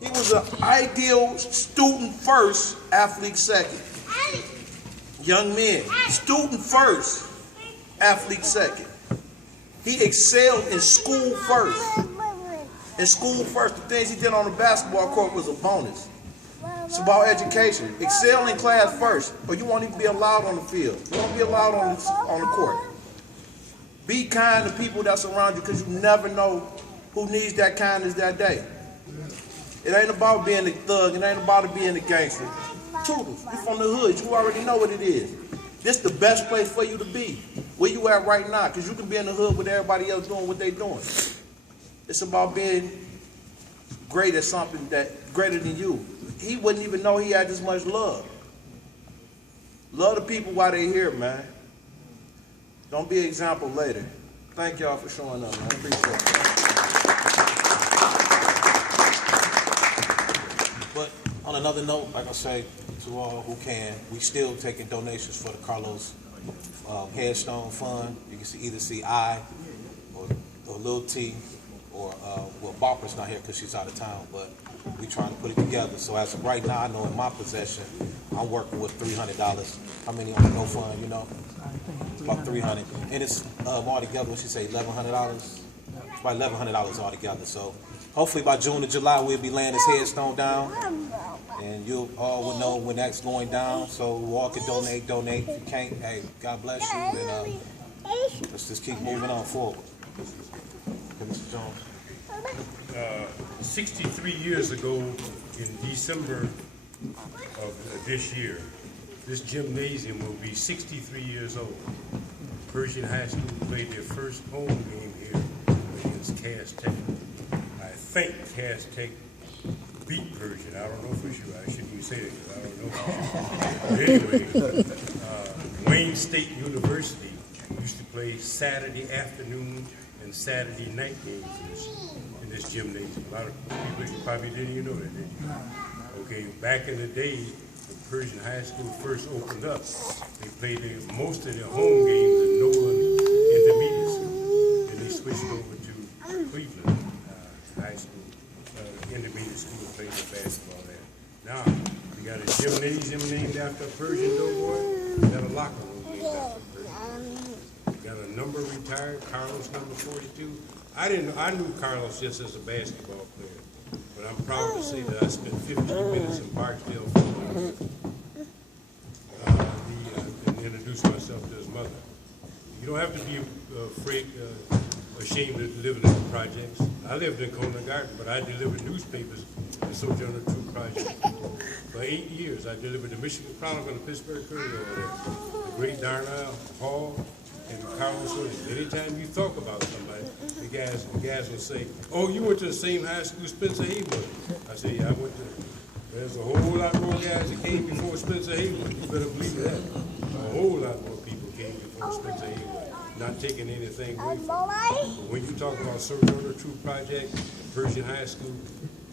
He was an ideal student first, athlete second. Young men, student first, athlete second. He excelled in school first. In school first, the things he did on the basketball court was a bonus. It's about education. Excel in class first, or you won't even be allowed on the field. You won't be allowed on the court. Be kind to people that's around you, because you never know who needs that kindness that day. It ain't about being a thug. It ain't about being a gangster. Toodles, you from the hood. You already know what it is. This the best place for you to be, where you at right now, because you can be in the hood with everybody else doing what they doing. It's about being great at something that greater than you. He wouldn't even know he had this much love. Love the people while they're here, man. Don't be an example later. Thank y'all for showing up, man. I appreciate it. But on another note, like I say to all who can, we still taking donations for the Carlos Headstone Fund. You can either see I or Lil T, or well, Barbara's not here because she's out of town, but we trying to put it together. So as of right now, I know in my possession, I'm working with $300. How many on the GoFund, you know? About $300, and it's all together. What she say, $1,100? It's about $1,100 all together. So hopefully by June or July we'll be laying this headstone down, and you all will know when that's going down. So you all can donate. If you can't, hey, God bless you, and let's just keep moving on forward. Mr. Jones. 63 years ago, in December of this year, this gymnasium will be 63 years old. Pershing High School played their first home game here against Cass Tech. I think Cass Tech beat Pershing. I don't know for sure. I shouldn't even say that because I don't know for sure. But anyway, Wayne State University used to play Saturday afternoon and Saturday night games in this gymnasium. A lot of people probably didn't even know that, did you? Okay, back in the day, when Pershing High School first opened up, they played most of their home games at Nolan Intermediate School. Then they switched over to Cleveland High School, Intermediate School, and played their basketball there. Now, we got a gymnasium named after Pershing Doughboy. We got a locker room named after Pershing. Got a number retired, Carlos number 42. I knew Carlos just as a basketball player, but I'm proud to say that I spent 15 minutes in Barksdale and introduced myself to his mother. You don't have to be ashamed of living in the projects. I lived in Coney Garden, but I delivered newspapers to Sojourner Truth Project. For 8 years, I delivered the Michigan Chronicle and the Pittsburgh Courier over there. The great Darnell Hall and Carlos Williams. Anytime you talk about somebody, the guys will say, "Oh, you went to the same high school Spencer Haywood." I say, "Yeah, I went to." There's a whole lot more guys that came before Spencer Haywood. You better believe that. A whole lot more people came before Spencer Haywood. Not taking anything away from them. But when you talk about Sojourner Truth Project, Pershing High School,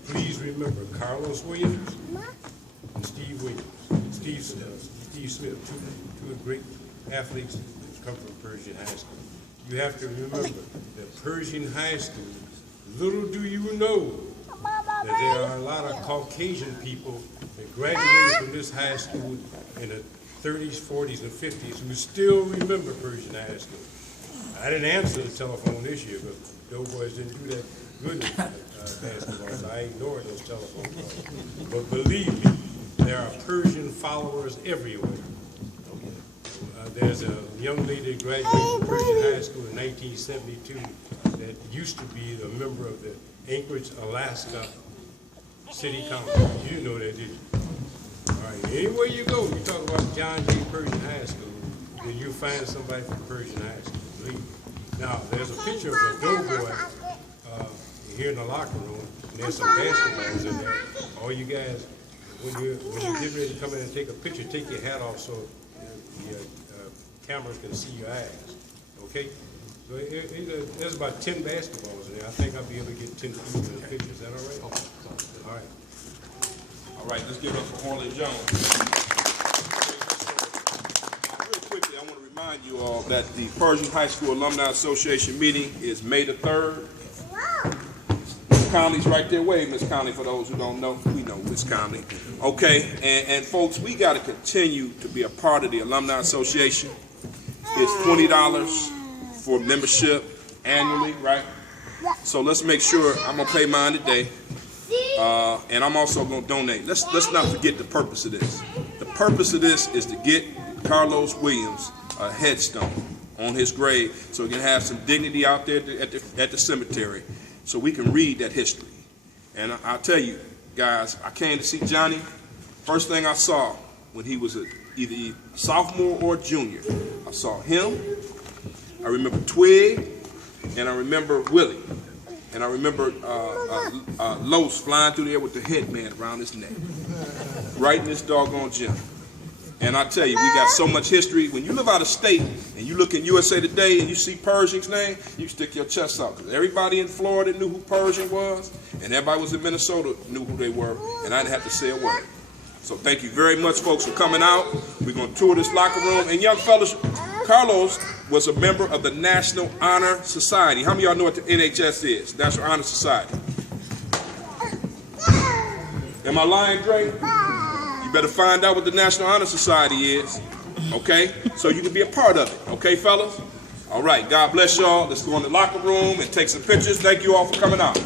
please remember Carlos Williams and Steve Williams, Steve Smith, two great athletes come from Pershing High School. You have to remember that Pershing High School, little do you know that there are a lot of Caucasian people that graduated from this high school in the 30s, 40s, and 50s who still remember Pershing High School. I didn't answer the telephone this year, but Doughboys didn't do that good in basketball, so I ignored those telephone calls. But believe me, there are Pershing followers everywhere. There's a young lady that graduated from Pershing High School in 1972 that used to be a member of the Anchorage, Alaska City Council. You didn't know that, did you? All right, anywhere you go, you talk about John J. Pershing High School, then you'll find somebody from Pershing High School, believe me. Now, there's a picture of a doughboy here in the locker room, and there's some basketballs in there. All you guys, when you get ready to come in and take a picture, take your hat off so the cameras can see your eyes, okay? So there's about 10 basketballs in there. I think I'll be able to get 10 people in the picture. Is that all right? All right. All right, let's give it up for Orlin Jones. Real quickly, I want to remind you all that the Pershing High School Alumni Association meeting is May the 3rd. Conley's right there. Wave, Miss Conley, for those who don't know. We know Miss Conley. Okay, and folks, we got to continue to be a part of the Alumni Association. It's $20 for membership annually, right? So let's make sure, I'm going to pay mine today. And I'm also going to donate. Let's not forget the purpose of this. The purpose of this is to get Carlos Williams a headstone on his grave so he can have some dignity out there at the cemetery so we can read that history. And I'll tell you, guys, I came to see Johnny. First thing I saw when he was either a sophomore or a junior, I saw him. I remember Twig, and I remember Willie. And I remember Los flying through there with the headband around his neck, right in this doggone gym. And I tell you, we got so much history. When you live out of state and you look in USA Today and you see Pershing's name, you stick your chest out. Because everybody in Florida knew who Pershing was, and everybody was in Minnesota knew who they were, and I didn't have to say a word. So thank you very much, folks, for coming out. We're going to tour this locker room. And young fellas, Carlos was a member of the National Honor Society. How many of y'all know what the NHS is? National Honor Society. Am I lying, Dre? You better find out what the National Honor Society is, okay? So you can be a part of it, okay, fellas? All right, God bless y'all. Let's go in the locker room and take some pictures. Thank you all for coming out.